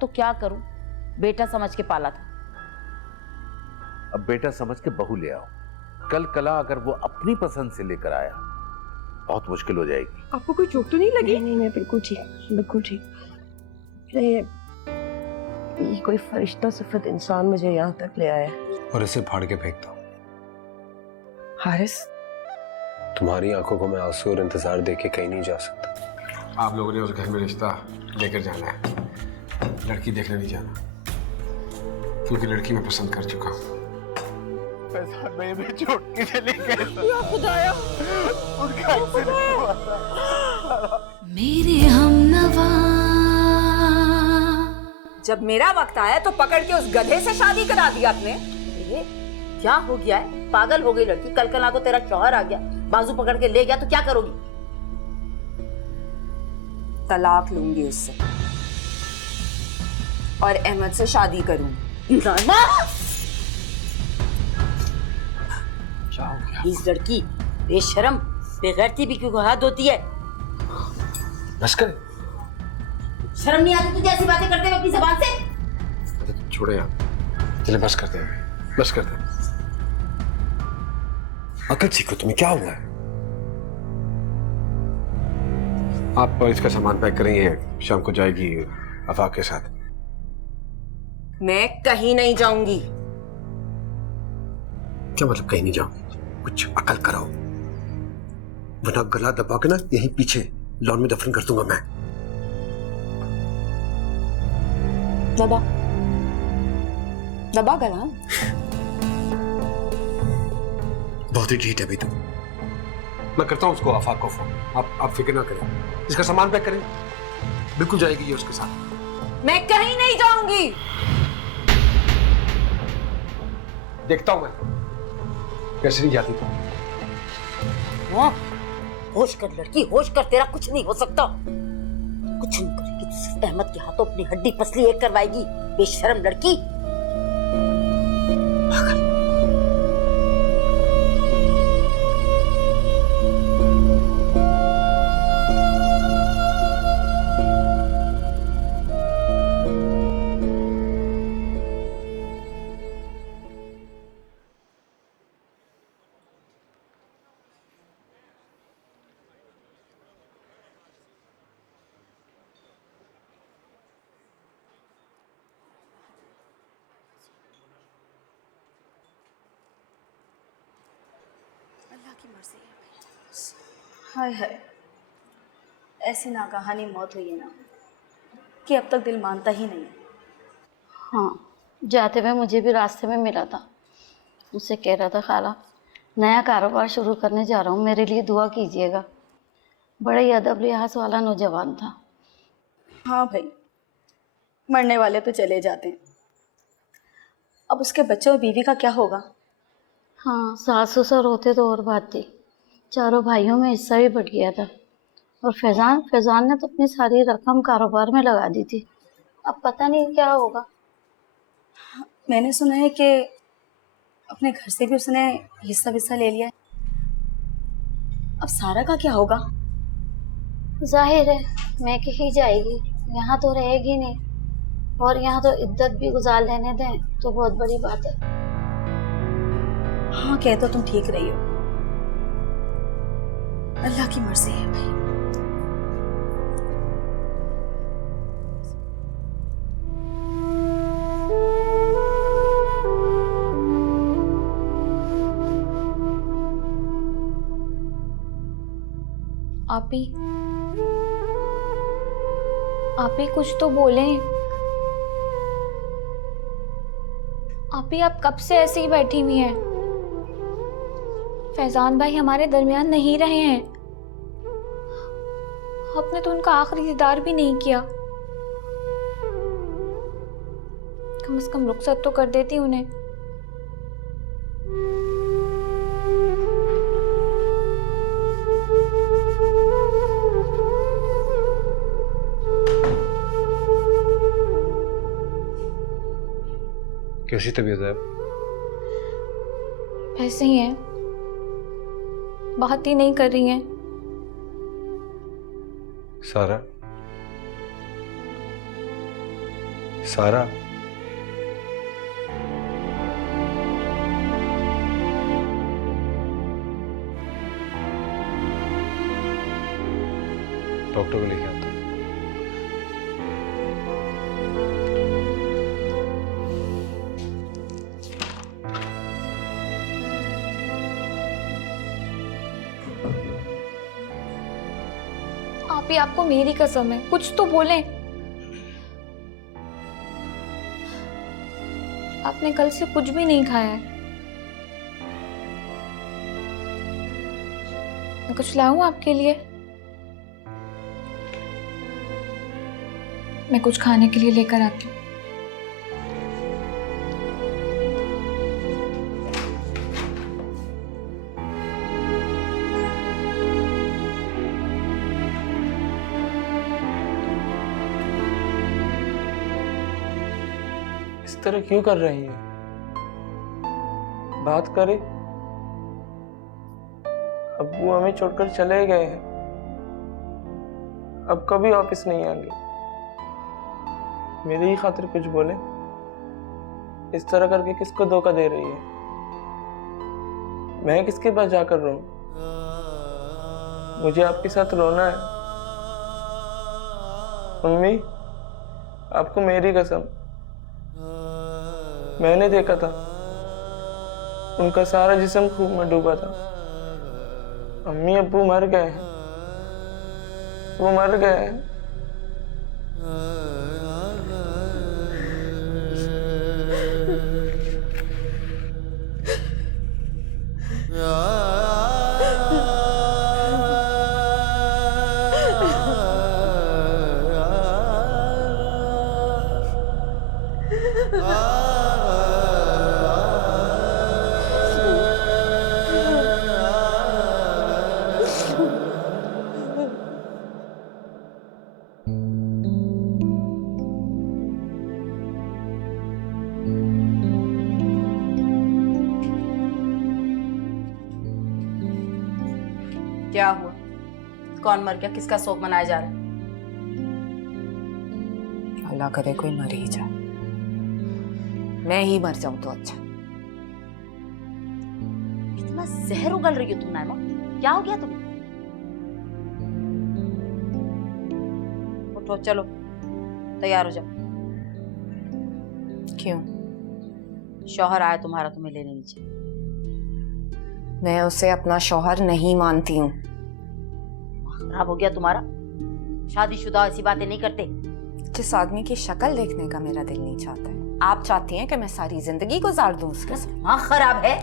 तो क्या करूं, बेटा समझ के पाला था। अब बेटा समझ के बहू ले आओ। कल कला अगर वो अपनी पसंद से लेकर आया बहुत मुश्किल हो जाएगी। आपको कोई चोट तो नहीं लगी? नहीं, मैं बिल्कुल ठीक, बिल्कुल ठीक। ये कोई फरिश्ता सिफत इंसान मुझे यहाँ तक ले आया और इसे फाड़ के फेंक दो। हारिस, तुम्हारी आंखों को मैं आंसू और इंतजार देख के कहीं नहीं जा सकता। आप लोगों ने उस घर में रिश्ता लेकर जाना है, लड़की देखने नहीं जाना, क्योंकि लड़की मैं पसंद कर चुका हूँ। मेरे हमनवा। जब मेरा वक्त आया तो पकड़ के उस गधे से शादी करा दी आपने। ये क्या हो गया है? पागल हो गई लड़की। कल कला को तेरा शौहर आ गया, बाजू पकड़ के ले गया तो क्या करोगी? तलाक लूंगी उससे और अहमद से शादी करूंगी। क्या हो गया? इस लड़की बेशरम बेगैरती भी क्यों हद होती है? बस कर। शर्म नहीं आती तुझे ऐसी बातें करते हुए अपनी जुबान से? छोड़े आप, चले बस करते हैं, बस करते हैं। अकल सीखो, तुम्हें क्या हुआ है? आप इसका सामान पैक करेंगे, शाम को जाएगी आफाक के साथ। मैं कहीं नहीं जाऊंगी। क्या मतलब कहीं नहीं जाऊंगी? कुछ अकल कराओ, वरना गला दबा के ना यहीं पीछे लॉन में दफन कर दूंगा मैं। दबा दबा गला। बहुत ही ढीठ है भाई तुम। मैं करता हूँ उसको आफाक को फोन। आप फिक्र ना करें, इसका सामान पैक करें, बिल्कुल जाएगी ये उसके साथ। मैं कहीं नहीं जाऊंगी। देखता हूं मैं कैसे नहीं जाती तुम। होश कर लड़की, होश कर, तेरा कुछ नहीं हो सकता। कुछ नहीं करेगी तो सिर्फ अहमद के हाथों अपनी हड्डी पसली एक करवाएगी। बेशरम लड़की। हाय हाय, ऐसी नागहानी मौत हुई है ना कि अब तक दिल मानता ही नहीं। हाँ, जाते हुए मुझे भी रास्ते में मिला था। मुझसे कह रहा था खाला नया कारोबार शुरू करने जा रहा हूँ, मेरे लिए दुआ कीजिएगा। बड़े ही अदब लिहाज वाला नौजवान था। हाँ भाई, मरने वाले तो चले जाते हैं, अब उसके बच्चे और बीवी का क्या होगा? हाँ, सास ससुर होते तो और बात थी। चारों भाइयों में हिस्सा भी बढ़ गया था। और फैजान ने तो अपनी सारी रकम कारोबार में लगा दी थी। अब पता नहीं क्या होगा। मैंने सुना है कि अपने घर से भी उसने हिस्सा विस्सा ले लिया है। अब सारा का क्या होगा? जाहिर है मैं कि ही जाएगी, यहाँ तो रहेगी नहीं। और यहाँ तो इद्दत भी गुजार लेने दें तो बहुत बड़ी बात है। हाँ, कह तो तुम ठीक रही हो, अल्लाह की मर्जी है भाई। आप ही कुछ तो बोलें। आप कब से ऐसे ही बैठी हुई हैं? फैजान भाई हमारे दरमियान नहीं रहे हैं। आपने तो उनका आखिरी दीदार भी नहीं किया। कम से कम रुखसत तो कर देती उन्हें। कैसी तबीयत है? ऐसे ही हैं, बात ही नहीं कर रही हैं। सारा सारा, डॉक्टर को लेके आता हूँ। आप ही, आपको मेरी कसम है, कुछ तो बोलें। आपने कल से कुछ भी नहीं खाया है। मैं कुछ लाऊं आपके लिए? मैं कुछ खाने के लिए लेकर आती हूँ। इस तरह क्यों कर रही है? बात करे। अब्बू हमें छोड़कर चले गए हैं, अब कभी वापस नहीं आएंगे। मेरी ही खातिर कुछ बोले। इस तरह करके किसको धोखा दे रही है? मैं किसके पास जाकर रोऊं? मुझे आपके साथ रोना है। मम्मी, आपको मेरी कसम, मैंने देखा था उनका सारा जिस्म खूब में डूबा था। अम्मी अब्बू मर गए हैं, वो मर गए हैं। क्या हुआ? कौन मर गया? किसका शोक मनाया जा रहा है? अल्लाह करे कोई मर ही जाए, मैं ही मर जाऊं तो अच्छा। इतना जहर उगल रही हो तुम नाइमा, क्या हो गया तुम्हें? उठो, चलो तैयार हो जाओ। क्यों? शौहर आया तुम्हारा तुम्हें लेने नीचे। मैं उसे अपना शौहर नहीं मानती हूँ। खराब हो गया तुम्हारा? शादीशुदा ऐसी बातें नहीं करते। जिस आदमी की शक्ल देखने का मेरा दिल नहीं चाहता है, आप चाहती हैं कि मैं सारी जिंदगी गुजार दूं उसके साथ? हाँ, खराब है।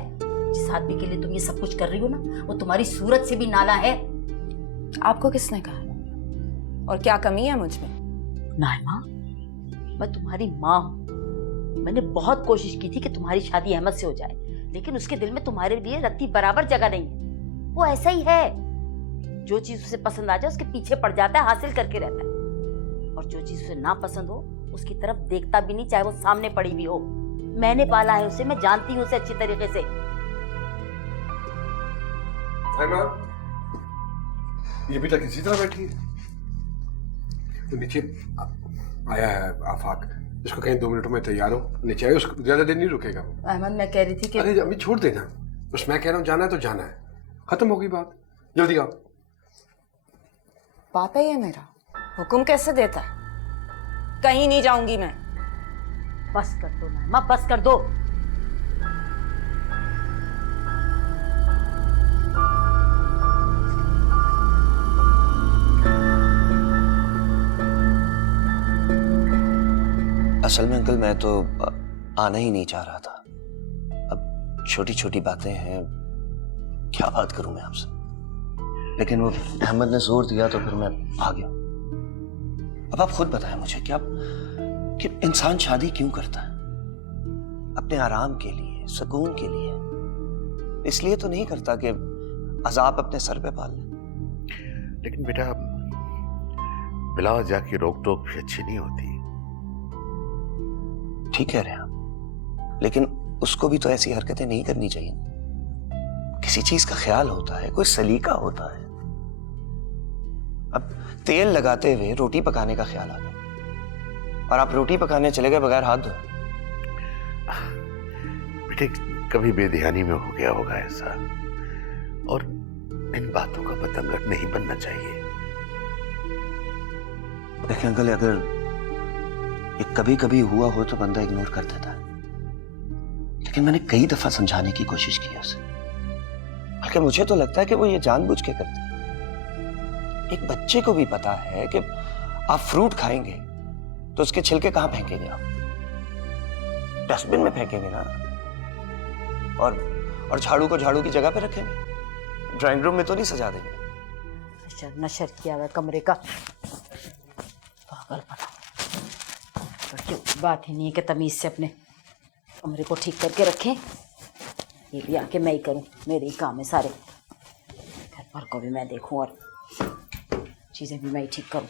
जिस आदमी के लिए तुम ये सब कुछ कर रही हो ना, वो तुम्हारी सूरत से भी नाला है। आपको किसने कहा? और क्या कमी है मुझ में? नाइमा, मैं तुम्हारी माँ हूँ। मैंने बहुत कोशिश की थी कि तुम्हारी शादी अहमद से हो जाए, लेकिन उसके दिल में तुम्हारे लिए रत्ती बराबर जगह नहीं है। वो ऐसा ही है, जो चीज उसे पसंद आ जाए उसके पीछे पड़ जाता है, हासिल करके रहता है। और जो चीज उसे ना पसंद हो उसकी तरफ देखता भी नहीं, चाहे वो सामने पड़ी भी हो। मैंने पाला है उसे, मैं जानती हूँ उसे अच्छी तरीके से। ये बेटा किसी तरह बैठी है? तो नीचे आया है आफाक, इसको कहीं 2 मिनटों में तैयार हो, नीचे आए, उसको ज्यादा देर नहीं रुकेगा वो। अहमद, मैं कह रही थी कि अरे अम्मी छोड़ देना, बस मैं कह रहा हूँ जाना है तो जाना है, खत्म हो गई बात, जल्दी आओ। पापा ये मेरा हुक्म कैसे देता है? कहीं नहीं जाऊंगी मैं। बस कर दो नाइमा, बस कर दो। असल में अंकल मैं तो आना ही नहीं चाह रहा था। अब छोटी छोटी बातें हैं, क्या बात करूं मैं आपसे, लेकिन वो अहमद ने जोर दिया तो फिर मैं आ गया। अब आप खुद बताएं मुझे कि इंसान शादी क्यों करता है? अपने आराम के लिए, सुकून के लिए, इसलिए तो नहीं करता कि अजाब अपने सर पे पाल ले। लेकिन बेटा, बिला वजह की रोक टोक भी अच्छी नहीं होती। ठीक कह रहे हैं आप, लेकिन उसको भी तो ऐसी हरकतें नहीं करनी चाहिए। किसी चीज का ख्याल होता है, कोई सलीका होता है। अब तेल लगाते हुए रोटी पकाने का ख्याल आ गया, और आप रोटी पकाने चले गए बगैर हाथ धोए। बेटे कभी बेध्यानी में हो गया होगा ऐसा, और इन बातों का बतंगड़ नहीं बनना चाहिए। देखिए अंकल, अगर ये कभी कभी हुआ हो तो बंदा इग्नोर कर देता है, लेकिन मैंने कई दफा समझाने की कोशिश की उसे। बल्कि मुझे तो लगता है कि वो ये जानबूझ के करते हैं। एक बच्चे को भी पता है कि आप फ्रूट खाएंगे तो उसके छिलके कहां फेंकेंगे आप? डस्टबिन में फेंकेंगे ना। और झाड़ू को झाड़ू की जगह पे रखेंगे, ड्राइंग रूम में तो नहीं सजा देंगे। नशर किया हुआ कमरे का पागल बना। क्यों बात ही नहीं है कि तमीज से अपने कमरे को ठीक करके रखें। ये भी आके मैं ही करूं, मेरे ही काम है सारे। घर पर को भी मैं देखूं और चीजें भी मैं ही ठीक करूं।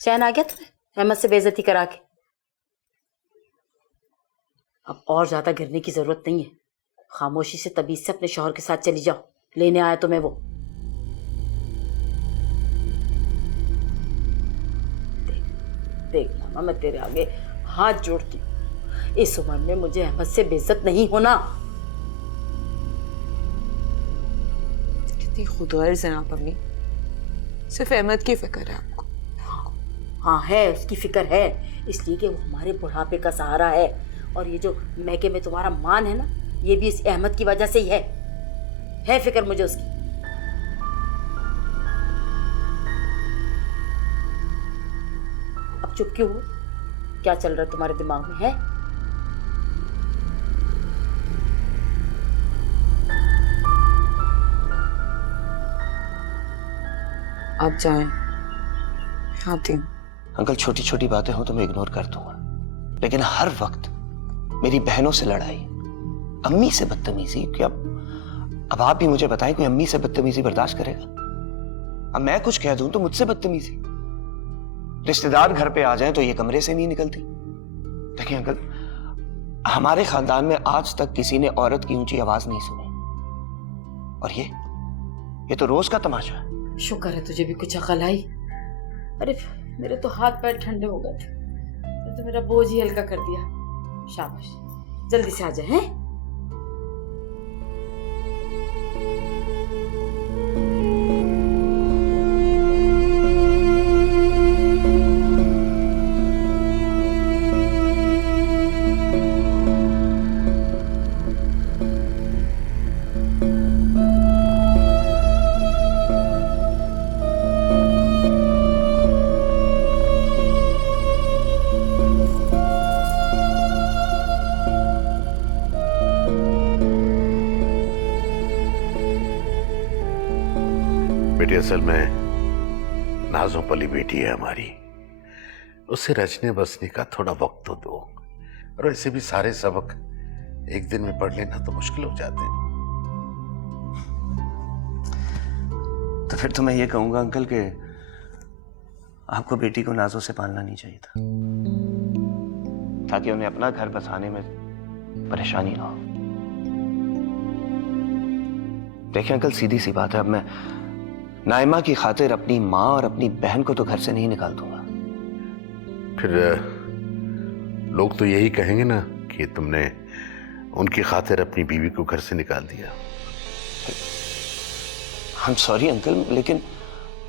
चैन आ गया तुम्हें अहमद से बेइज्जती करा के? अब और ज्यादा गिरने की जरूरत नहीं है। खामोशी से तबीयत से अपने शौहर के साथ चली जाओ, लेने आया तुम्हें वो। देख मामा, मैं तेरे आगे हाथ जोड़ती हूँ, इस उम्र में मुझे अहमद से बेइज्जत नहीं होना। कितनी खुदगर्ज हैं आप अम्मी, सिर्फ अहमद की फिक्र है आपको। हाँ है, उसकी फिक्र है, इसलिए कि वो हमारे बुढ़ापे का सहारा है। और ये जो मैके में तुम्हारा मान है ना, ये भी इस अहमद की वजह से ही है फिक्र मुझे उसकी। अब चुप क्यों हो? क्या चल रहा है तुम्हारे दिमाग में है? आप जाएं, आती हूँ। अंकल, छोटी छोटी बातें हो तो मैं इग्नोर कर दूंगा, लेकिन हर वक्त मेरी बहनों से लड़ाई, अम्मी से बदतमीजी। क्या अब आप भी मुझे बताएं, कोई अम्मी से बदतमीजी बर्दाश्त करेगा? अब मैं कुछ कह दूं तो मुझसे बदतमीजी। रिश्तेदार घर पे आ जाएं तो ये कमरे से नहीं निकलती। देखिए अंकल, हमारे खानदान में आज तक किसी ने औरत की ऊंची आवाज नहीं सुनी, और ये तो रोज का तमाशा है। शुक्र है तुझे भी कुछ अकल आई। अरे मेरे तो हाथ पैर ठंडे हो गए थे, तो मेरा बोझ ही हल्का कर दिया। शाबाश, जल्दी से आ जाए। हैं? बेटी असल में नाजों पली बेटी है हमारी, उसे रचने बसने का थोड़ा वक्त तो दो। और वैसे भी सारे सबक एक दिन में पढ़ लेना तो मुश्किल हो जाते हैं। तो फिर तो मैं ये कहूंगा अंकल कि आपको बेटी को नाजों से पालना नहीं चाहिए था, ताकि उन्हें अपना घर बसाने में परेशानी ना हो। देखिए अंकल, सीधी सी बात है, अब मैं नाइमा की खातिर अपनी माँ और अपनी बहन को तो घर से नहीं निकाल दूंगा। फिर लोग तो यही कहेंगे ना कि तुमने उनकी खातिर अपनी बीवी को घर से निकाल दिया। I'm sorry अंकल, लेकिन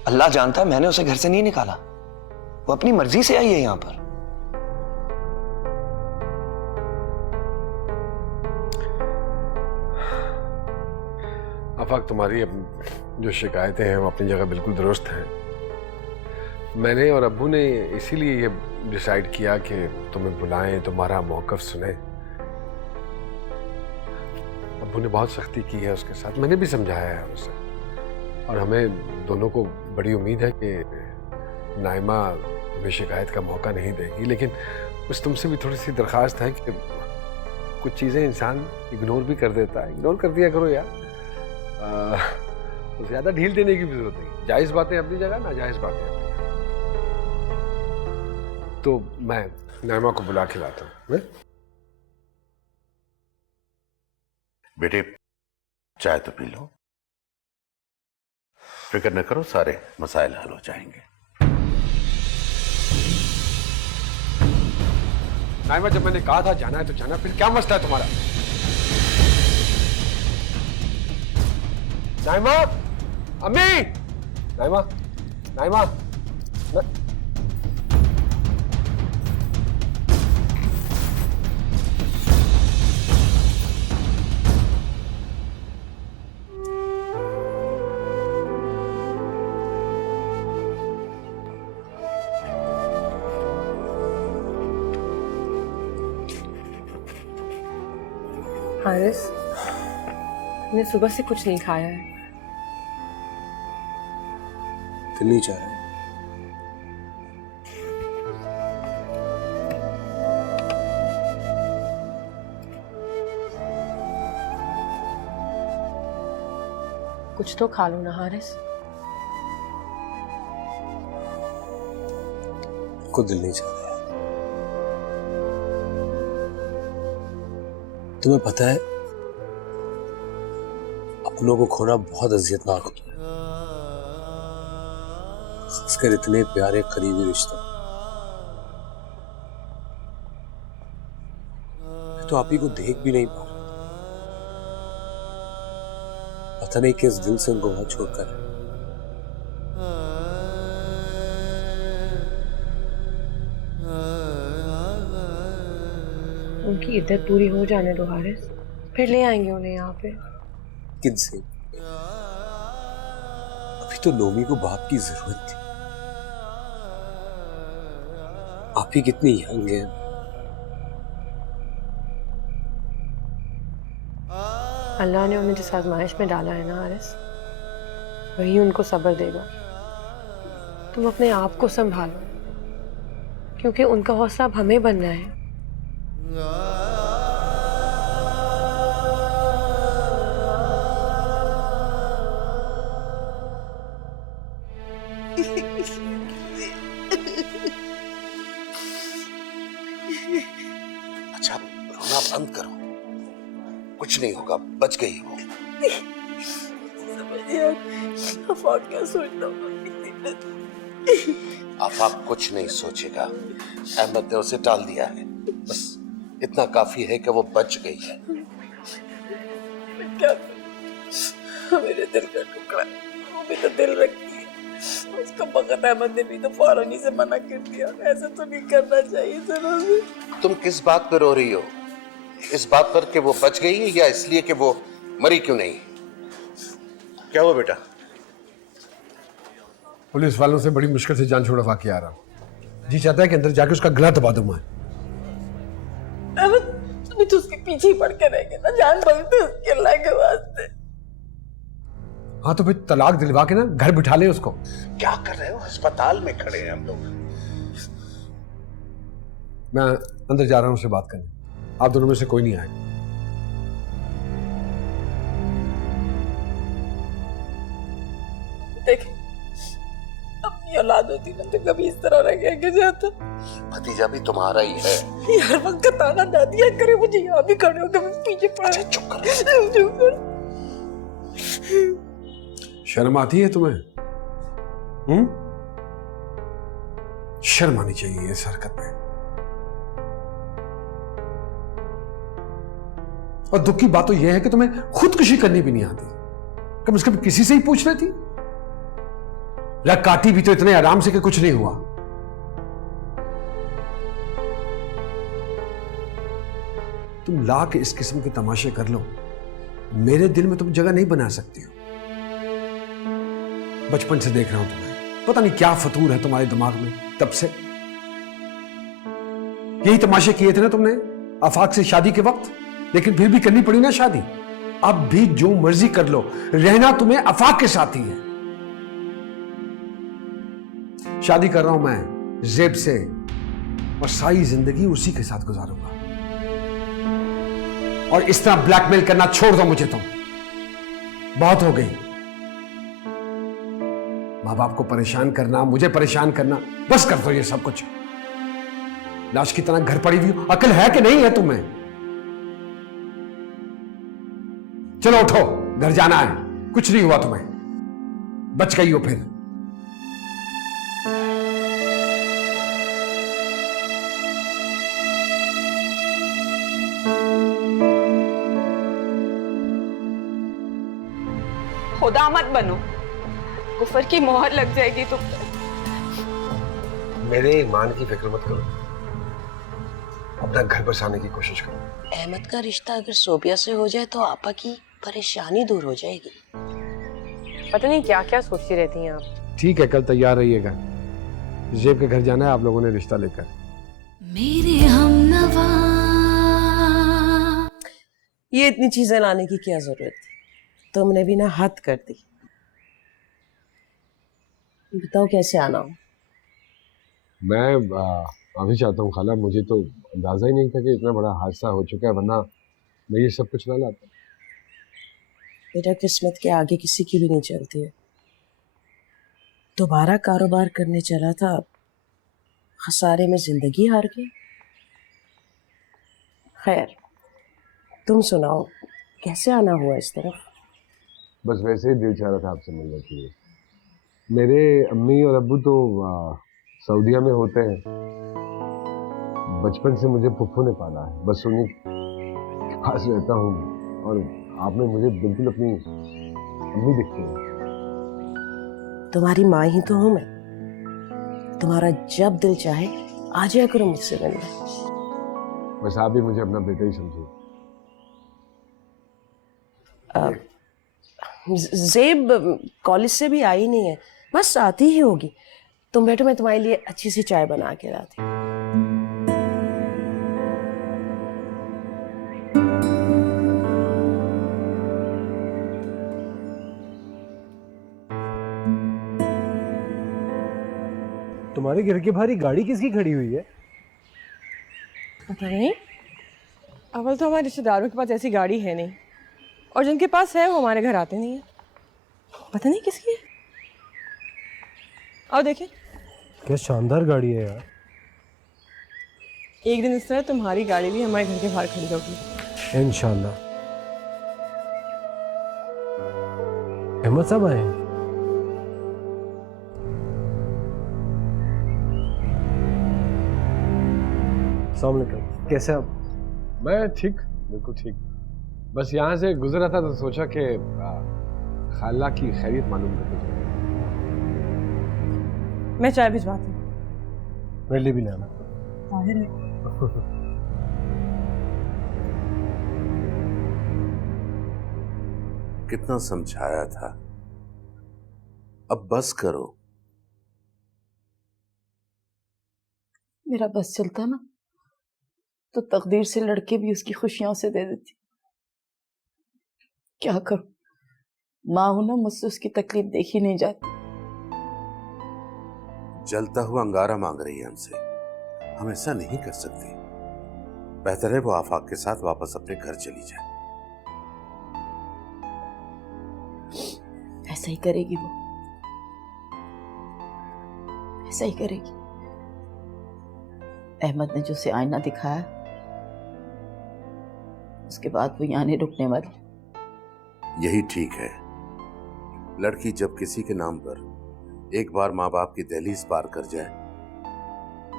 अल्लाह जानता है मैंने उसे घर से नहीं निकाला। वो अपनी मर्जी से आई है यहां पर। आफाक, तुम्हारी जो शिकायतें हैं वो अपनी जगह बिल्कुल दुरुस्त हैं। मैंने और अब्बू ने इसीलिए ये डिसाइड किया कि तुम्हें बुलाएं, तुम्हारा मौक़िफ़ सुने। अब्बू ने बहुत सख्ती की है उसके साथ, मैंने भी समझाया है उसे, और हमें दोनों को बड़ी उम्मीद है कि नाइमा तुम्हें शिकायत का मौका नहीं देगी। लेकिन बस तुमसे भी थोड़ी सी दरख्वास्त है कि कुछ चीज़ें इंसान इग्नोर भी कर देता है, इग्नोर कर दिया करो यार। तो ज़्यादा ढील देने की भी जरूरत नहीं। जायज़ बातें अपनी जगह, नाजायज़ बातें अपनी जगह। तो मैं नाइमा को बुला के लाता हूँ। बेटे चाय तो पी लो। फिक्र न करो, सारे मसाइल हल हो जाएंगे। नाइमा, जब मैंने कहा था जाना है तो जाना, फिर क्या मसला है तुम्हारा? नाइमा, अम्मी, नाइमा, नाइमा, हारिस, मैंने सुबह से कुछ नहीं खाया है। दिल नहीं चाह रहा। कुछ तो खा लो ना हारिस। को दिल नहीं चाह रहा। तुम्हें पता है, अपनों को खोना बहुत अजियतनाक होता है, खासकर इतने प्यारे करीबी रिश्तों। मैं तो आप ही को देख भी नहीं पा रहा। पता नहीं किस दिल से उनको वहां छोड़कर है। उनकी इद्दत पूरी हो जाने दो हारिस, फिर ले आएंगे उन्हें यहाँ पे। किनसे? अभी तो नोमी को बाप की जरूरत थी। आप ही कितनी यंग है। अल्लाह ने उन्हें जिस आजमाइश में डाला है ना हारिस, वही उनको सब्र देगा। तुम अपने आप को संभालो, क्योंकि उनका हौसला अब हमें बनना है। अच्छा, रोना बंद करो, कुछ नहीं होगा, बच गई हो। आफाक क्या सोचता आफाक कुछ नहीं सोचेगा, अहमद ने उसे टाल दिया है, बस इतना काफी है कि वो बच गई है। क्या मेरे दिल का टुकड़ा, वो भी तो दिल रखती है। उसका बगत अहमद ने भी तो फौरन ही से मना कर दिया। ऐसा तो नहीं करना चाहिए जरूर। तुम किस बात पर रो रही हो? इस बात पर कि वो बच गई है या इसलिए कि वो मरी क्यों नहीं? क्या हुआ बेटा? पुलिस वालों से बड़ी मुश्किल से जान छुड़वा के आ रहा हूँ। जी चाहता है कि अंदर जाके उसका गला दबा दूं मैं। अभी तो उसके पीछे ही पड़ के रहेंगे ना, जान बचते उसके अल्लाह के वास्ते। हाँ तो फिर तलाक दिलवा के ना घर बिठा ले उसको। क्या कर रहे हो? अस्पताल में खड़े हैं हम लोग। मैं अंदर जा रहा हूँ उससे बात करने, आप दोनों में से कोई नहीं आएगा। देख, अपनी औलाद होती ना तो कभी इस तरह रह गया जाता। भतीजा भी तुम्हारा ही है। हर वक्त ताना ना दिया करे मुझे, यहाँ भी खड़े होकर पीछे पड़ा। चुप कर। शर्म आती है तुम्हें? शर्म आनी चाहिए इस हरकत में। और दुख की बात तो यह है कि तुम्हें खुदकुशी करनी भी नहीं आती। कम से कम किसी से ही पूछ लेती। रग काटी भी तो इतने आराम से कि कुछ नहीं हुआ। तुम ला के इस किस्म के तमाशे कर लो, मेरे दिल में तुम जगह नहीं बना सकती हो। बचपन से देख रहा हूं तुम्हें, पता नहीं क्या फतूर है तुम्हारे दिमाग में। तब से यही तमाशे किए थे ना तुमने आफाक से शादी के वक्त, लेकिन फिर भी करनी पड़ी ना शादी। अब भी जो मर्जी कर लो, रहना तुम्हें आफाक के साथ ही है। शादी कर रहा हूं मैं जेब से, और सारी जिंदगी उसी के साथ गुजारूंगा। और इस तरह ब्लैकमेल करना छोड़ दो मुझे तुम, बहुत हो गई। मां बाप को परेशान करना, मुझे परेशान करना, बस कर दो ये सब कुछ। लाश की तरह घर पड़ी हुई, अकल है कि नहीं है तुम्हें? चलो उठो, घर जाना है। कुछ नहीं हुआ तुम्हें। बच गई हो फिर। खुदा मत बनो, कुफर की मोहर लग जाएगी तुम पे। मेरे ईमान की फिक्र मत करो, अपना घर बसाने की कोशिश करो। अहमद का रिश्ता अगर सोबिया से हो जाए तो आपा की परेशानी दूर हो जाएगी। पता नहीं क्या क्या सोचती रहती हैं आप। ठीक है, कल तैयार रहिएगा, जेब के घर जाना है आप लोगों ने रिश्ता लेकर। मेरे हमनवा, ये इतनी चीजें लाने की क्या जरूरत थी? तुमने भी ना हद कर दी। बताओ कैसे आना हो? मैं अभी चाहता हूँ खाला, मुझे तो अंदाजा ही नहीं था कि इतना बड़ा हादसा हो चुका है, वरना मैं ये सब कुछ ना लाता। बेटा, किस्मत के आगे किसी की भी नहीं चलती है। दोबारा कारोबार करने चला था, खसारे में जिंदगी हार गई। खैर, तुम सुनाओ, कैसे आना हुआ इस तरफ? बस वैसे ही दिल चाह रहा था आपसे मिलने के लिए। मेरे अम्मी और अब्बू तो सऊदीया में होते हैं, बचपन से मुझे फुफ्फू ने पाला है, बस उन्हीं के पास रहता हूँ, और आप में मुझे बिल्कुल अपनी अम्मी दिखती है। तुम्हारी माँ ही तो हूं मैं। तुम्हारा जब दिल चाहे आ जाया करो मुझसे मिलने। बस आप भी मुझे अपना बेटा ही समझिए। जेब कॉलेज से भी आई नहीं है, बस आती ही होगी। तुम बैठो, मैं तुम्हारे लिए अच्छी सी चाय बना के लाती हूँ। तुम्हारे घर के बाहर ही गाड़ी किसकी खड़ी हुई है? पता नहीं, अव्वल तो हमारे रिश्तेदारों के पास ऐसी गाड़ी है नहीं, और जिनके पास है वो हमारे घर आते नहीं है। पता नहीं किसकी है। आओ देखें। क्या शानदार गाड़ी है यार। एक दिन इस तरह तुम्हारी गाड़ी भी हमारे घर के बाहर खड़ी होगी। इंशाल्लाह। अहमद साहब आए हैं? अस्सलाम वालेकुम, कैसे आप? मैं ठीक, बिल्कुल ठीक। बस यहाँ से गुजर रहा था तो सोचा कि खाला की खैरियत मालूम करके जाऊँ। मैं चाय भिजवाती हूँ। मेरे लिए भी ले आना। ताहिर है। कितना समझाया था, अब बस करो। मेरा बस चलता ना तो तकदीर से लड़के भी उसकी खुशियां से दे देती। क्या करूं, माँ हूं ना, मुझसे उसकी तकलीफ देखी नहीं जाती। जलता हुआ अंगारा मांग रही है हमसे, हम ऐसा नहीं कर सकते। बेहतर है वो आफाक के साथ वापस अपने घर चली जाए। ऐसा ही करेगी वो, ऐसा ही करेगी। अहमद ने जो उसे आईना दिखाया, उसके बाद वो यहाँ नहीं रुकने वाली। यही ठीक है। लड़की जब किसी के नाम पर एक बार माँ बाप की दहलीज पार कर जाए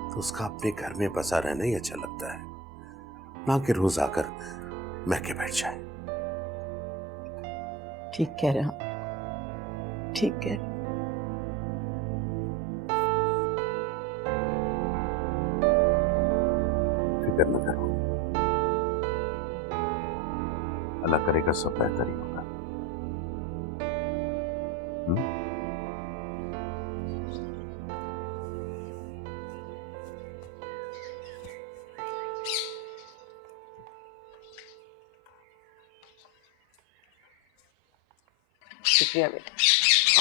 तो उसका अपने घर में बसा रहना ही अच्छा लगता है, ना कि रोज आकर महके बैठ जाए। ठीक कह रहे हैं, ठीक कह रहे। फिक्र न करो, अल्लाह करेगा सब बेहतर ही होगा। शुक्रिया बेटा,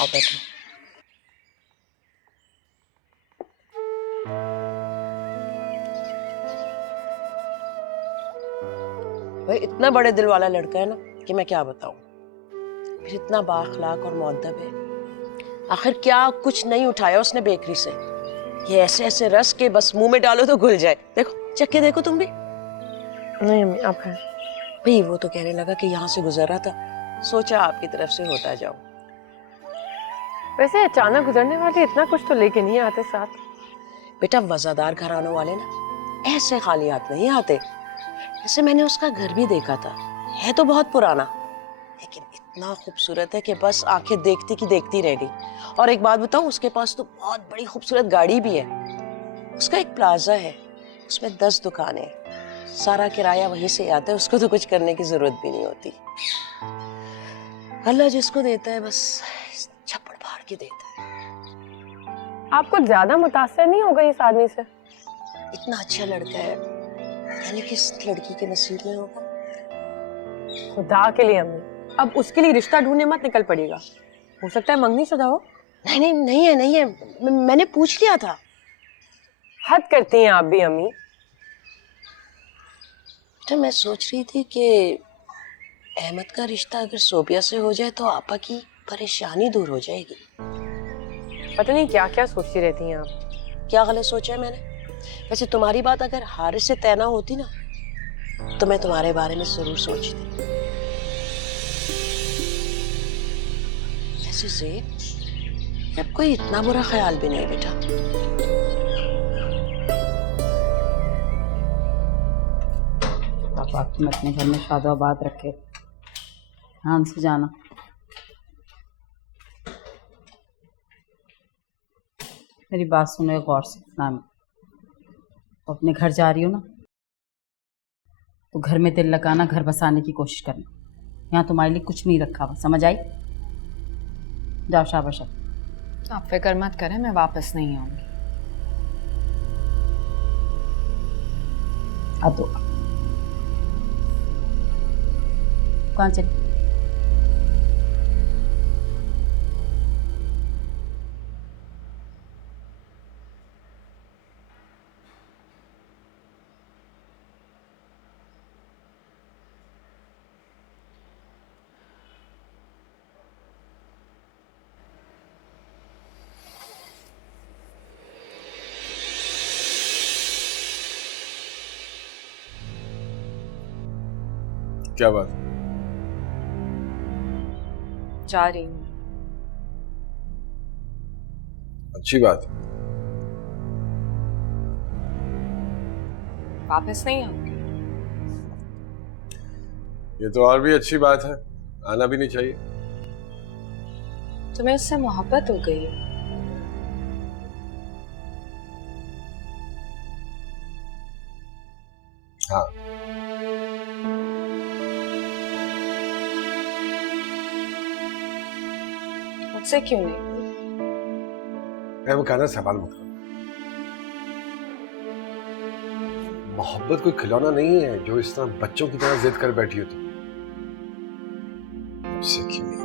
आओ बैठो। भाई इतना बड़े दिल वाला लड़का है ना कि मैं क्या बताऊं। फिर इतना बाअखलाक और मुअद्दब है। आखिर क्या कुछ नहीं उठाया उसने बेकरी से। ये ऐसे ऐसे रस के बस मुंह में डालो तो घुल जाए। देखो चख के देखो तुम भी। नहीं अम्मी, आप खाएं। भाई वो तो कहने लगा कि यहाँ से गुजर रहा था, सोचा आपकी तरफ से होता जाओ। वैसे अचानक गुजरने वाले इतना कुछ तो लेके नहीं आते साथ। बेटा वजादार घरानों वाले ना ऐसे खाली हाथ नहीं आते। वैसे मैंने उसका घर भी देखा था, है तो बहुत पुराना, लेकिन इतना खूबसूरत है कि बस आंखें देखती की देखती रह गई। और एक बात बताऊं, उसके पास तो बहुत बड़ी खूबसूरत गाड़ी भी है। उसका एक प्लाजा है, उसमें 10 दुकानें हैं, सारा किराया वहीं से आता है, उसको तो कुछ करने की जरूरत भी नहीं होती। अल्लाह जिसको देता है बस छप्पड़ फाड़ के देता है। आप कुछ ज्यादा मुतासर नहीं हो गई इस आदमी से? इतना अच्छा लड़का है, यानी किस लड़की के नसीब में होगा। खुदा के लिए अम्मी, अब उसके लिए रिश्ता ढूंढने मत निकल पड़ेगा। हो सकता है मंगनी शुदा हो। नहीं नहीं नहीं है, नहीं है, मैंने पूछ लिया था। हद करती हैं आप भी अम्मी। तो मैं सोच रही थी कि अहमद का रिश्ता अगर सोबिया से हो जाए तो आपा की परेशानी दूर हो जाएगी। पता नहीं क्या क्या सोचती रहती हैं आप। क्या गलत सोचा है मैंने? वैसे तुम्हारी बात अगर हारिस से तय ना होती ना, तो मैं तुम्हारे बारे में जरूर सोचती। वैसे ज़ेब, अब कोई इतना बुरा ख्याल भी नहीं बेटा। पापा तुम अपने घर में शादाबाद रखे, ध्यान से जाना। मेरी बात सुनो गौर से। नाम अपने घर जा रही हो ना, तो घर में दिल लगाना, घर बसाने की कोशिश करना। यहाँ तुम्हारे लिए कुछ नहीं रखा हुआ, समझ आई? जाओ शाबाश। आप फिक्र मत करें, मैं वापस नहीं आऊंगी। अब तो कहाँ चली? क्या बात? जा रही हूँ। अच्छी बात। वापस नहीं आऊंगी। ये तो और भी अच्छी बात है, आना भी नहीं चाहिए। तुम्हें उससे मोहब्बत हो गई है? हाँ। मुझसे क्यों नहीं? मैं वो कहना सवाल मत करो। मोहब्बत कोई खिलौना नहीं है जो इस तरह बच्चों की तरह जिद कर बैठी हो तुम। मुझसे क्यों नहीं?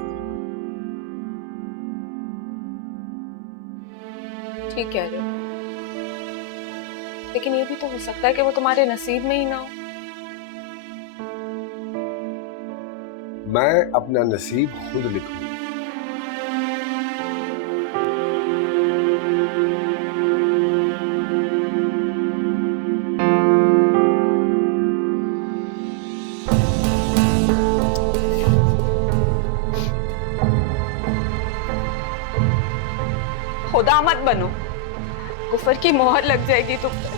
ठीक कह रहे हो, लेकिन ये भी तो हो सकता है कि वो तुम्हारे नसीब में ही ना हो। मैं अपना नसीब खुद लिखूंगा। खुदा मत बनो, कुफर की मोहर लग जाएगी तुम पर।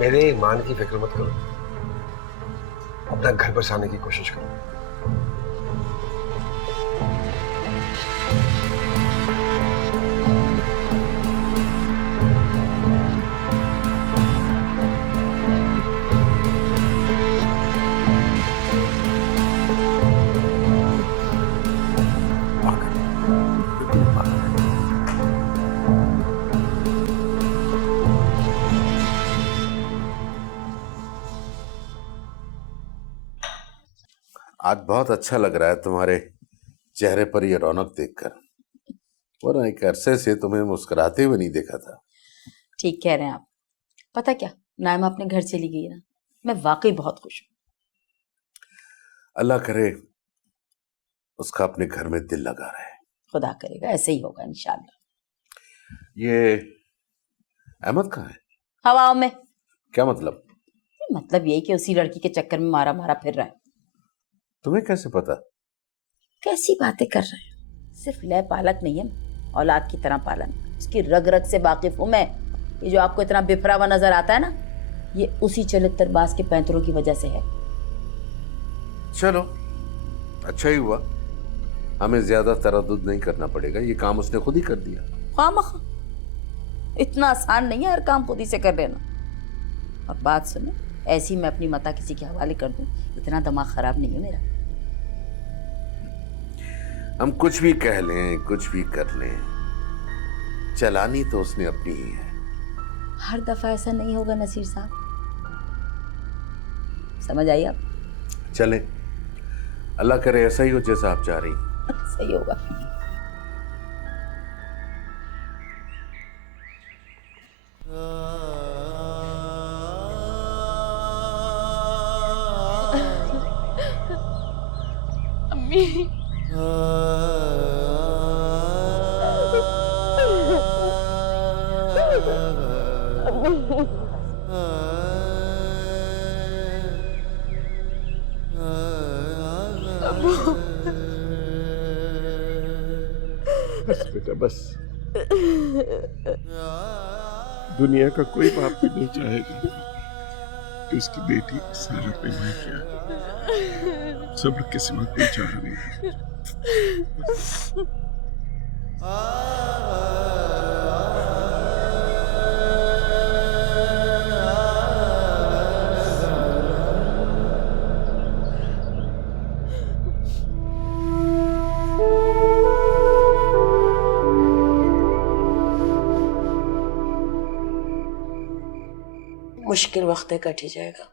मेरे ईमान की फिक्र मत करो, अपना घर बसाने की कोशिश करो। आज बहुत अच्छा लग रहा है तुम्हारे चेहरे पर ये रौनक देखकर, वरना एक अरसे से तुम्हें मुस्कुराते हुए नहीं देखा था। ठीक कह रहे हैं आप। पता क्या, नाइमा अपने घर चली गई है ना, मैं वाकई बहुत खुश हूँ। अल्लाह करे उसका अपने घर में दिल लगा रहे। खुदा करेगा ऐसे ही होगा इंशाल्लाह। ये अहमद कहाँ है? हवाओं में। क्या मतलब? मतलब यही कि उसी लड़की के चक्कर में मारा मारा फिर रहा है। तुम्हें कैसे पता? कैसी बातें कर रहे हैं? सिर्फ लय पालक नहीं है, औलाद की तरह पालन, इसकी रग रग से वाकिफ हूं मैं। ये जो आपको इतना बिफरा हुआ नजर आता है ना, ये उसी चलित्रबाज के पैंतरों की वजह से है। चलो अच्छा ही हुआ, हमें ज्यादा तरद्दुद नहीं करना पड़ेगा, ये काम उसने खुद ही कर दिया। खामखा, इतना आसान नहीं है हर काम खुद ही से कर लेना। और बात सुनो, ऐसी मैं अपनी मता किसी के हवाले कर दूं, इतना दिमाग खराब नहीं है मेरा। हम कुछ भी कह लें, कुछ भी कर लें, चलानी तो उसने अपनी ही है। हर दफा ऐसा नहीं होगा नसीर साहब, समझ आई आप? चलें, अल्लाह करे ऐसा ही हो जैसा आप चाह रही हैं। सही होगा। अम्मी बस बेटा बस, दुनिया का कोई बाप भी नहीं चाहेगा कि उसकी बेटी सारा पे मार जाए। सब्र के सिवा कोई चाह नहीं। मुश्किल वक्त है, कट ही जाएगा।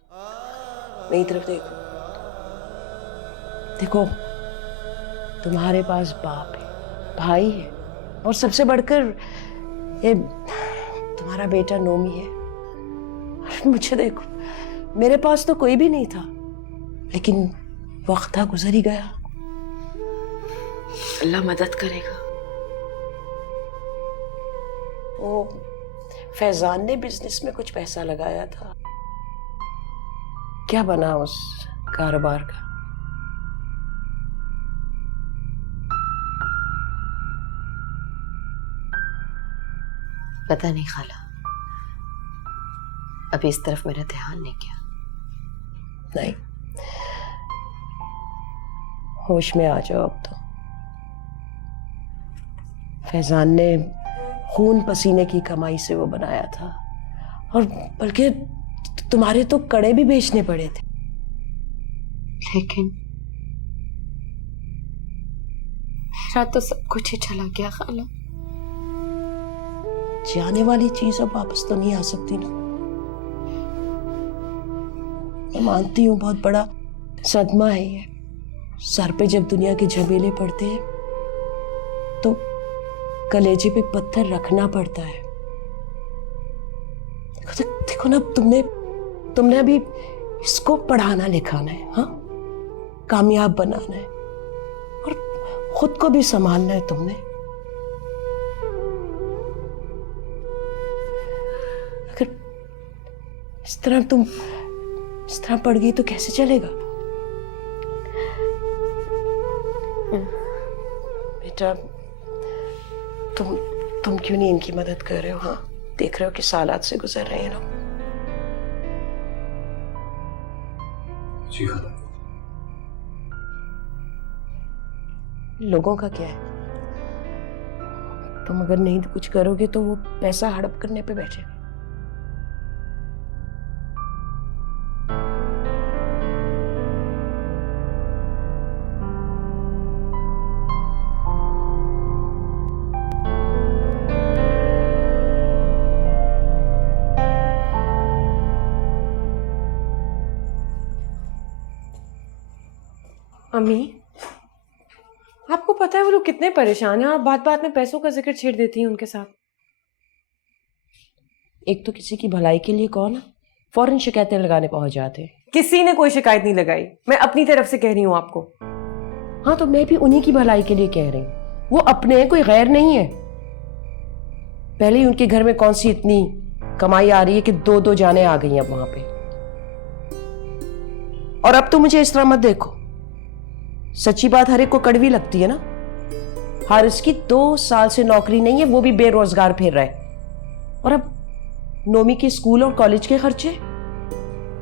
मेरी तरफ देखो, देखो तुम्हारे पास बाप है, भाई है, और सबसे बढ़कर ये तुम्हारा बेटा नोमी है। और मुझे देखो, मेरे पास तो कोई भी नहीं था, लेकिन वक्त था, गुजर ही गया। अल्लाह मदद करेगा। वो फैजान ने बिजनेस में कुछ पैसा लगाया था, क्या बना उस कारोबार का? पता नहीं खाला, अभी इस तरफ मेरा ध्यान नहीं गया। नहीं, होश में आ जाओ अब तो। फैजान ने खून पसीने की कमाई से वो बनाया था, और बल्कि तुम्हारे तो कड़े भी बेचने पड़े थे। लेकिन मेरा तो सब कुछ ही चला गया खाला। जाने वाली चीज अब वापस तो नहीं आ सकती ना। मैं मानती हूँ बहुत बड़ा सदमा है ये। सर पे जब दुनिया के झमेले पड़ते हैं तो कलेजे पे पत्थर रखना पड़ता है। देखो ना, तुमने अभी इसको पढ़ाना लिखाना है, हाँ, कामयाब बनाना है, और खुद को भी संभालना है तुमने। अगर इस तरह पड़ गई तो कैसे चलेगा? बेटा, तुम क्यों नहीं इनकी मदद कर रहे हो? हाँ, देख रहे हो किस हालात से गुजर रहे हैं लोग। जी हाँ। लोगों का क्या है? तुम अगर नहीं कुछ करोगे तो वो पैसा हड़प करने पे बैठे। अम्मी, आपको पता है वो लोग कितने परेशान हैं, आप बात बात में पैसों का जिक्र छेड़ देती हैं उनके साथ। एक तो किसी की भलाई के लिए कौन फौरन शिकायतें लगाने पहुंच जाते हैं। किसी ने कोई शिकायत नहीं लगाई, मैं अपनी तरफ से कह रही हूँ आपको। हाँ, तो मैं भी उन्हीं की भलाई के लिए कह रही हूँ। वो अपने हैं, कोई गैर नहीं है। पहले ही उनके घर में कौन सी इतनी कमाई आ रही है कि दो जाने आ गई अब वहां पे। और अब तो मुझे इस तरह मत देखो, सच्ची बात हर एक को कड़वी लगती है ना। हारिस की 2 साल से नौकरी नहीं है, वो भी बेरोजगार फिर रहा है। और अब नोमी के स्कूल और कॉलेज के खर्चे।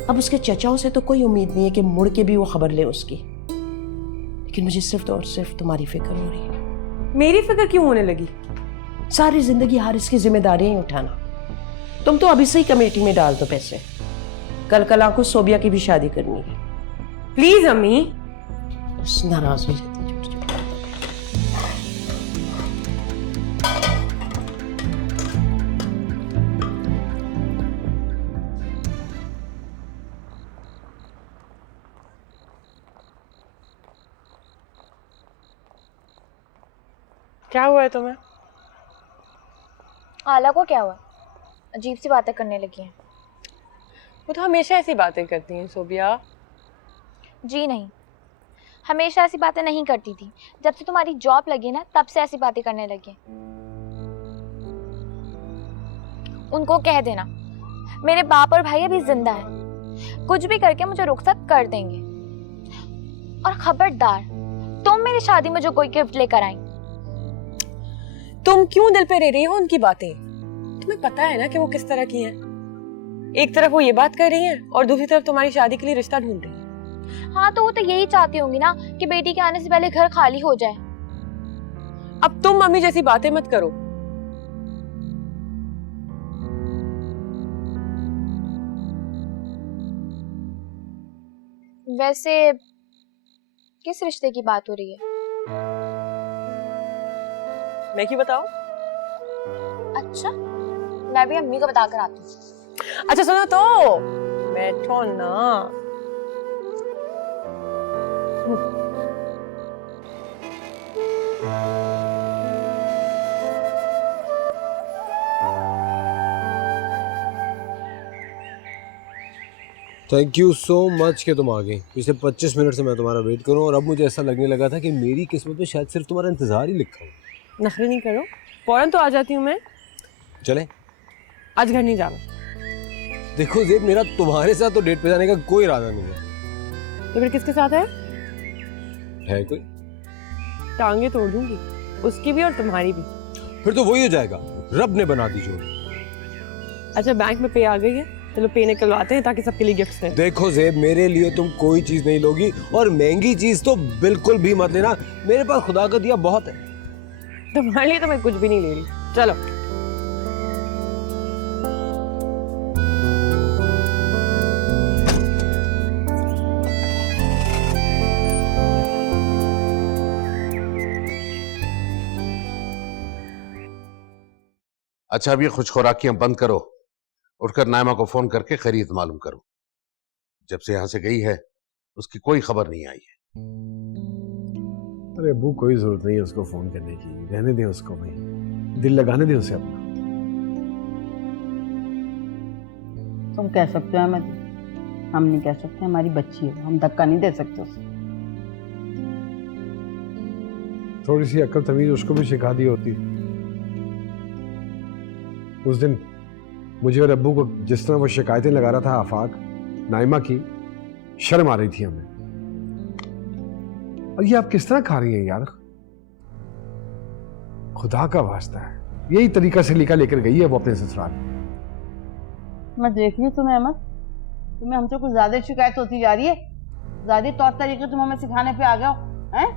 अब उसके चचाओं से तो कोई उम्मीद नहीं है कि मुड़ के भी वो खबर ले उसकी। लेकिन मुझे सिर्फ और सिर्फ तुम्हारी फिक्र हो रही है। मेरी फिक्र क्यों होने लगी? सारी जिंदगी हारिस की जिम्मेदारियां ही उठाना। तुम तो अभी से ही कमेटी में डाल दो पैसे। कल को सोबिया की भी शादी करनी है। प्लीज अम्मी। बस नाराज हो जाती है। क्या हुआ है तुम्हें? आला को क्या हुआ? अजीब सी बातें करने लगी हैं। वो तो हमेशा ऐसी बातें करती हैं सोबिया। जी नहीं, हमेशा ऐसी बातें नहीं करती थी। जब से तुम्हारी जॉब लगी ना, तब से ऐसी बातें करने लगी। उनको कह देना मेरे बाप और भाई अभी जिंदा है, कुछ भी करके मुझे रुखसत कर देंगे। और खबरदार तुम मेरी शादी में जो कोई गिफ्ट लेकर आई। तुम क्यों दिल पे ले रही हो उनकी बातें? तुम्हें पता है ना कि वो किस तरह की हैं। एक तरफ वो ये बात कर रही हैं और दूसरी तरफ तुम्हारी शादी के लिए रिश्ता ढूंढ रही हैं। हाँ, तो वो तो यही चाहती होंगी ना कि बेटी के आने से पहले घर खाली हो जाए। अब तुम मम्मी जैसी बातें मत करो। वैसे किस रिश्ते की बात हो रही है? मैं क्यों बताऊं? अच्छा, मैं भी अम्मी को बता कर आती हूँ। अच्छा सुनो तो, बैठो ना। थैंक यू सो मच कि तुम आ गई। पिछले 25 मिनट से मैं तुम्हारा वेट करूं और अब मुझे ऐसा लगने लगा था कि मेरी किस्मत में शायद सिर्फ तुम्हारा इंतजार ही लिखा हो। नखरे नहीं करो, फौरन तो आ जाती हूँ मैं। चले? आज घर नहीं जाना। देखो ज़ेब, मेरा तुम्हारे साथ तो डेट पे जाने का कोई इरादा नहीं है। तो फिर किसके साथ है कोई? टांगे तोड़ दूंगी, उसकी भी और तुम्हारी भी। फिर तो वही हो जाएगा, रब ने बना दी जोड़ी। अच्छा, बैंक में पे आ गई है, चलो पे निकलवाते हैं ताकि सबके लिए गिफ्ट्स दें। देखो ज़ेब, मेरे लिए तुम कोई चीज नहीं लोगी और महंगी चीज तो बिल्कुल भी मत लेना। मेरे पास खुदा का दिया बहुत है। तुम्हारे लिए तो मैं कुछ भी नहीं ले रही। चलो। अच्छा, अब ये खुशखुराकियां बंद करो। उठकर नायमा को फोन करके खरीद मालूम करो। जब से यहां से गई है उसकी कोई खबर नहीं आई है। अरे अब्बू, कोई जरूरत नहीं है उसको फोन करने की, रहने दें उसको, भाई दिल लगाने दें उसे अपना। तुम कह सकते हो अहमद, हम नहीं कह सकते। हमारी बच्ची है, हम धक्का नहीं दे सकते उसे। थोड़ी सी अक्ल तमीज उसको भी सिखा दी होती। उस दिन मुझे और अब्बू को जिस तरह वो शिकायतें लगा रहा था आफाक नाइमा की, शर्म आ रही थी हमें। और ये आप किस तरह खा रही हैं यार? खुदा का वास्ता है, यही तरीका से लेकर गई है वो अपने ससुराल। मैं देख रही हूँ तुम्हें अहमद, तुम्हें हमसे कुछ ज्यादा शिकायत होती जा रही है। ज्यादा तौर तरीके तुम हमें सिखाने पे आ गए हो हैं?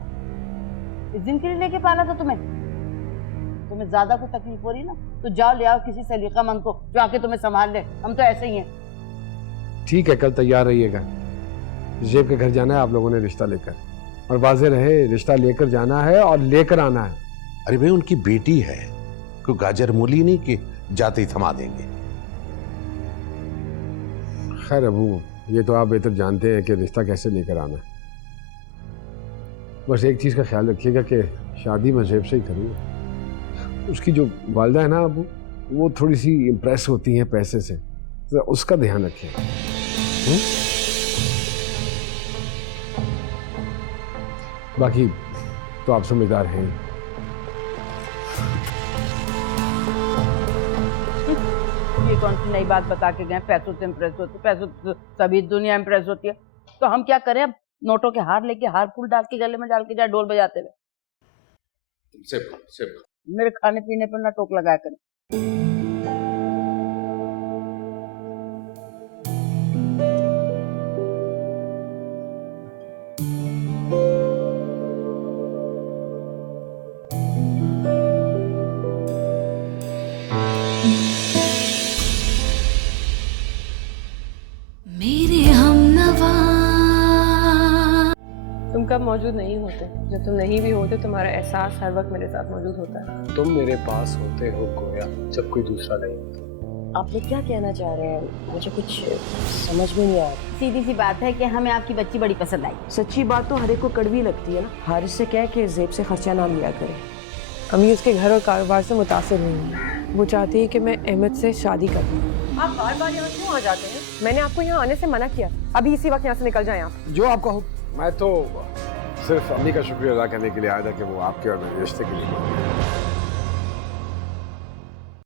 इस दिन के लिए लेके पाला था तुम्हें ज्यादा कोई तकलीफ हो रही ना तो जाओ ले आओ किसी सलीकामंद को जो आके तुम्हें संभाल ले। हम तो ऐसे ही हैं। ठीक है, कल तैयार रहिएगा। जेब के घर जाना है आप लोगों ने रिश्ता लेकर, और वाज़ेह रहे रिश्ता लेकर जाना है और लेकर आना है। अरे भाई, उनकी बेटी है, कोई गाजर मूली नहीं कि जाते ही थमा देंगे। खैर अबू, ये तो आप बेहतर जानते हैं कि रिश्ता कैसे लेकर आना है। बस एक चीज़ का ख्याल रखिएगा कि शादी मैं जेब से ही करूँगा। उसकी जो वालिदा है ना अबू, वो थोड़ी सी इम्प्रेस होती हैं पैसे से, तो उसका ध्यान रखें। बाकी तो आप समझदार हैं। ये कौन सी नई बात बता के गए? पैसों से इम्प्रेस होती, पैसों से सभी दुनिया इम्प्रेस होती है। तो हम क्या करें? अब नोटों के हार लेके, हार फूल डाल के गले में डाल के जाए डोल बजाते हुए। सिर्फ मेरे खाने पीने पर ना टोक लगा कर। तुम कब मौजूद नहीं होते, जब तुम नहीं भी होते तुम्हारा एहसास हर वक्त मेरे साथ मौजूद होता है। तुम मेरे पास होते हो गोया जब कोई दूसरा नहीं होता। आप लोग क्या कहना चाह रहे हैं? मुझे कुछ समझ में नहीं आ रहा। सीधी सी बात है कि हमें आपकी बच्ची बड़ी पसंद आई। सच्ची बात तो हर एक को कड़वी लगती है ना। हारिस से कह के जेब से खर्चा ना लिया करे। अम्मी उसके घर और कारोबार से मुतासिर हुई हैं। वो चाहती है कि मैं अहमद से शादी कर लूं। आप बार बार यहाँ क्यों आ जाते हैं? मैंने आपको यहाँ आने से मना किया। अभी इसी वक्त यहाँ से निकल जाएं आप। जो आपका हो। मैं तो सिर्फ अम्मी का शुक्रिया अदा करने के लिए आया था कि वो आपके और मेरे रिश्ते के लिए